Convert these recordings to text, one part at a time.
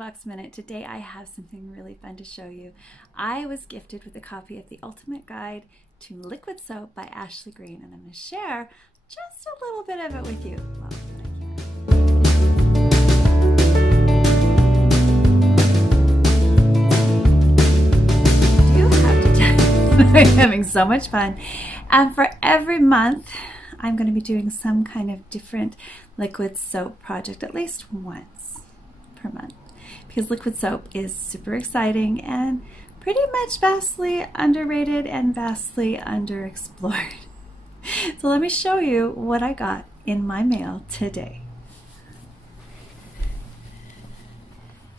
Mailbox Minute. Today I have something really fun to show you. I was gifted with a copy of The Ultimate Guide to Liquid Soap by Ashley Green, and I'm going to share just a little bit of it with you. Well, I do have to tell you, I'm having so much fun. And for every month, I'm going to be doing some kind of different liquid soap project at least once per month, because liquid soap is super exciting and pretty much vastly underrated and vastly underexplored. So let me show you what I got in my mail today.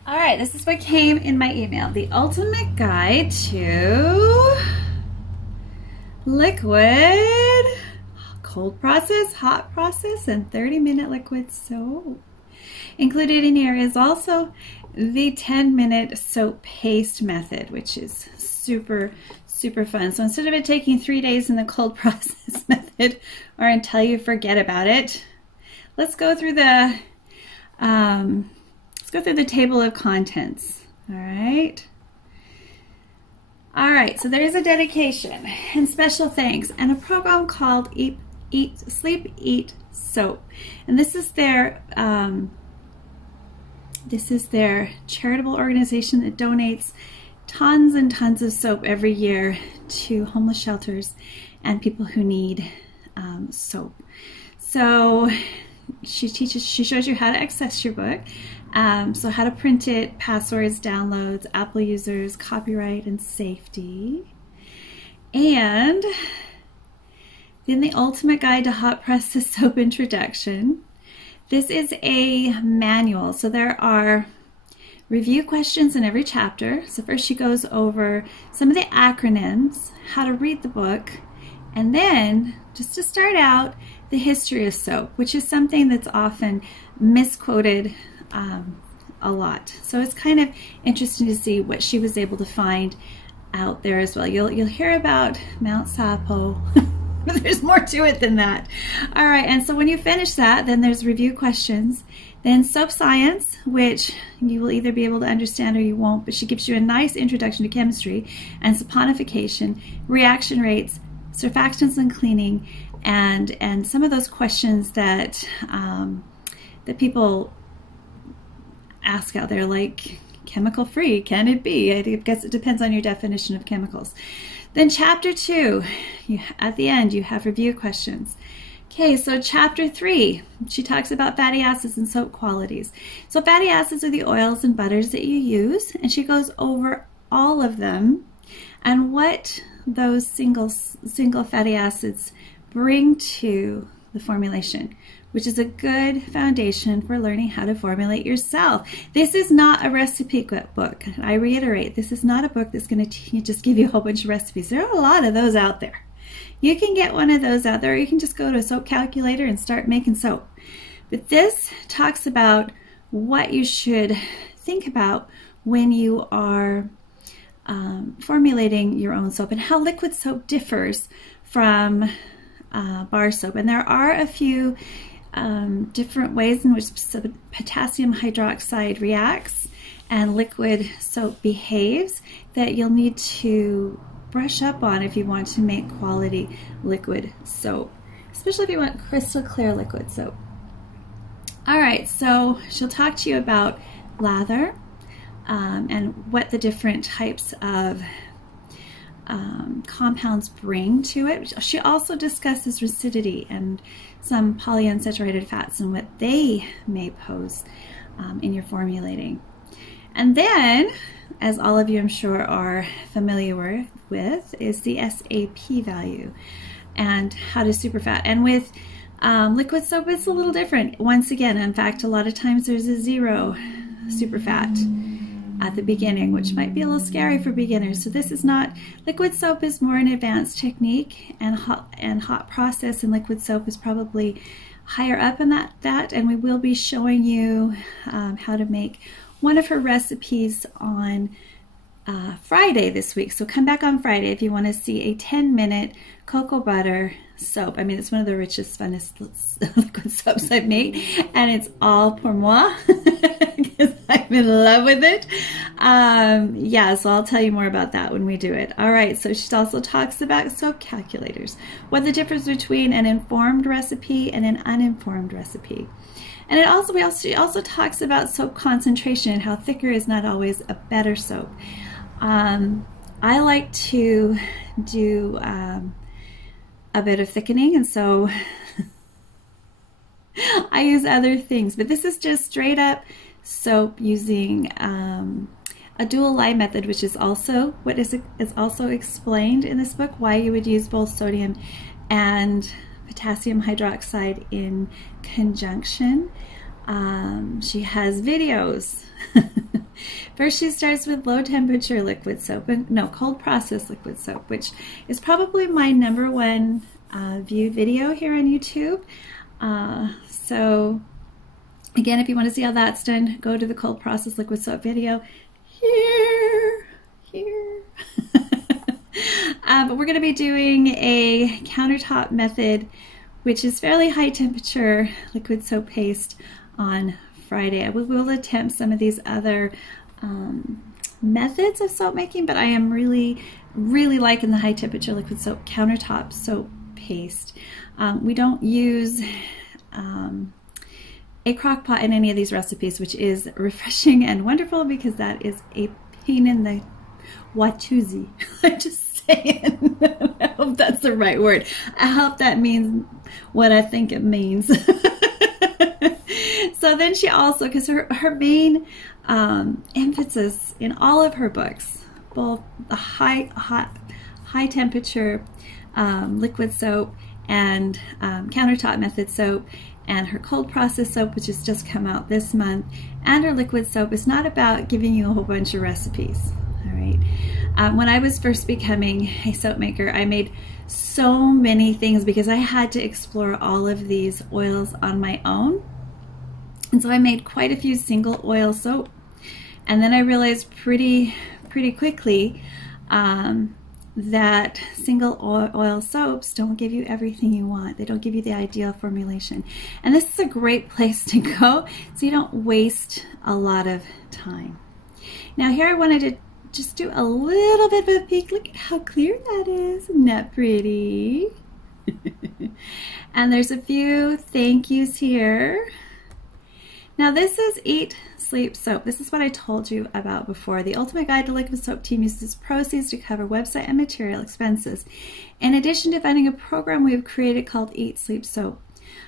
All right, this is what came in my email. The Ultimate Guide to Liquid Cold Process, Hot Process, and 30-minute liquid soap. Included in here is also the 10-minute soap paste method, which is super fun. So instead of it taking 3 days in the cold process method or until you forget about it, let's go through the table of contents. All right, so there's a dedication and special thanks and a program called Sleep Eat Soap, and this is their charitable organization that donates tons and tons of soap every year to homeless shelters and people who need soap. So she shows you how to access your book, so how to print it, passwords, downloads, Apple users, copyright and safety, and then the Ultimate Guide to Hot Process Soap Introduction. This is a manual, so there are review questions in every chapter. So first she goes over some of the acronyms, how to read the book, and then, just to start out, the history of soap, which is something that's often misquoted a lot. So it's kind of interesting to see what she was able to find out there as well. You'll hear about Mount Sapo. There's more to it than that. All right, and so when you finish that, then there's review questions, then soap science, which you will either be able to understand or you won't, but she gives you a nice introduction to chemistry and saponification, reaction rates, surfactants and cleaning, and some of those questions that that people ask out there, like chemical free, can it be? I guess it depends on your definition of chemicals. Then chapter 2, at the end, you have review questions. Okay, so chapter 3, she talks about fatty acids and soap qualities. So fatty acids are the oils and butters that you use, and she goes over all of them and what those single fatty acids bring to the formulation, which is a good foundation for learning how to formulate yourself. This is not a recipe book. I reiterate, this is not a book that's going to just give you a whole bunch of recipes. There are a lot of those out there. You can get one of those out there, or you can just go to a soap calculator and start making soap. But this talks about what you should think about when you are formulating your own soap and how liquid soap differs from bar soap. And there are a few different ways in which potassium hydroxide reacts and liquid soap behaves that you'll need to brush up on if you want to make quality liquid soap, especially if you want crystal clear liquid soap. All right, so she'll talk to you about lather and what the different types of compounds bring to it. She also discusses recidity and some polyunsaturated fats and what they may pose in your formulating. And then, as all of you I'm sure are familiar with, is the SAP value and how to superfat. And with liquid soap, it's a little different. Once again, in fact, a lot of times there's a 0 superfat at the beginning, which might be a little scary for beginners. So this is not, liquid soap is more an advanced technique, and hot process and liquid soap is probably higher up in that, and we will be showing you how to make one of her recipes on Friday this week. So come back on Friday if you want to see a 10-minute cocoa butter soap. I mean, it's one of the richest, funnest liquid soaps I've made, and it's all pour moi because I'm in love with it. Yeah, so I'll tell you more about that when we do it. All right, so she also talks about soap calculators, what the difference between an informed recipe and an uninformed recipe. And she also talks about soap concentration and how thicker is not always a better soap. I like to do a bit of thickening, and so I use other things, but this is just straight up soap using a dual lye method, which is also what is also explained in this book, why you would use both sodium and potassium hydroxide in conjunction. She has videos. First, she starts with low temperature liquid soap, cold process liquid soap, which is probably my #1 viewed video here on YouTube. So again, if you want to see how that's done, go to the cold process liquid soap video here. But we're going to be doing a countertop method, which is fairly high temperature liquid soap paste on Friday. We will attempt some of these other methods of soap making, but I am really liking the high temperature liquid soap countertop soap paste. We don't use a crock pot in any of these recipes, which is refreshing and wonderful because that is a pain in the watuzi. I'm just saying. I hope that's the right word. I hope that means what I think it means. So then she also, because her main emphasis in all of her books, both the high temperature liquid soap and countertop method soap, and her cold process soap, which has just come out this month, and her liquid soap, is not about giving you a whole bunch of recipes. All right. When I was first becoming a soap maker, I made so many things because I had to explore all of these oils on my own. And so I made quite a few single oil soap. And then I realized pretty quickly that single oil soaps don't give you everything you want. They don't give you the ideal formulation. And this is a great place to go so you don't waste a lot of time. Now here I wanted to just do a little bit of a peek. Look at how clear that is. Isn't that pretty? And there's a few thank yous here. Now this is Eat, Sleep Soap. This is what I told you about before. The Ultimate Guide to Liquid Soap team uses proceeds to cover website and material expenses. In addition to funding a program we have created called Eat, Sleep Soap.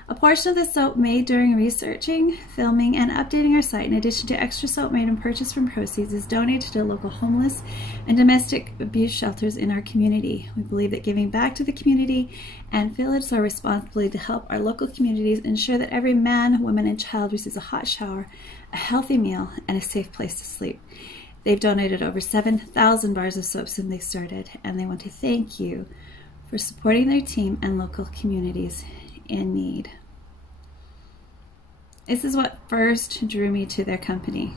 A portion of the soap made during researching, filming, and updating our site, in addition to extra soap made and purchased from proceeds, is donated to local homeless and domestic abuse shelters in our community. We believe that giving back to the community and feel it's our responsibility to help our local communities ensure that every man, woman, and child receives a hot shower, a healthy meal, and a safe place to sleep. They've donated over 7,000 bars of soap since they started, and they want to thank you for supporting their team and local communities in need. This is what first drew me to their company.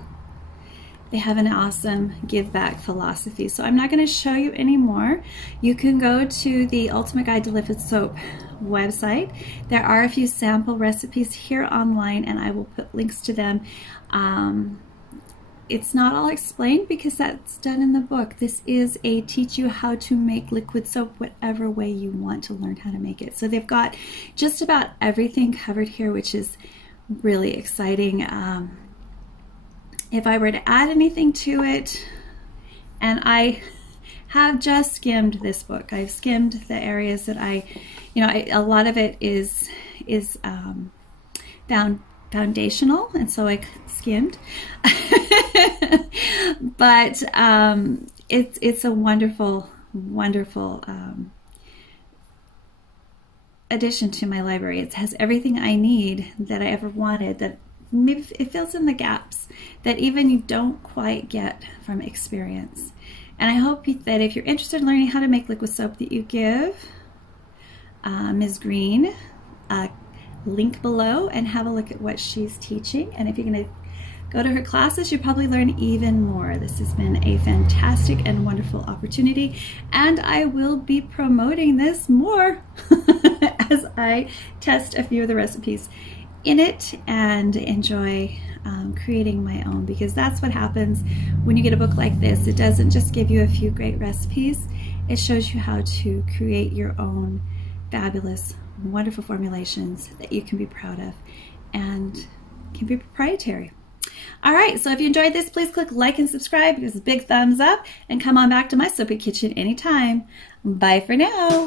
They have an awesome give back philosophy. So I'm not going to show you anymore. You can go to the Ultimate Guide to Liquid Soap website. There are a few sample recipes here online, and I will put links to them. It's not all explained because that's done in the book. This is a teach you how to make liquid soap whatever way you want to learn how to make it. So they've got just about everything covered here, which is really exciting. If I were to add anything to it, and I have just skimmed this book. I've skimmed the areas that a lot of it is foundational, and so I skimmed. But it's a wonderful addition to my library. It has everything I need that I ever wanted, that maybe it fills in the gaps that even you don't quite get from experience. And I hope that if you're interested in learning how to make liquid soap, that you give Ms. Green a link below and have a look at what she's teaching. And if you're going to go to her classes, you'll probably learn even more. This has been a fantastic and wonderful opportunity, and I will be promoting this more as I test a few of the recipes in it and enjoy creating my own, because that's what happens when you get a book like this. It doesn't just give you a few great recipes, it shows you how to create your own fabulous, wonderful formulations that you can be proud of and can be proprietary. All right, so if you enjoyed this, please click like and subscribe. Give us a big thumbs up and come on back to my soapy kitchen anytime. Bye for now.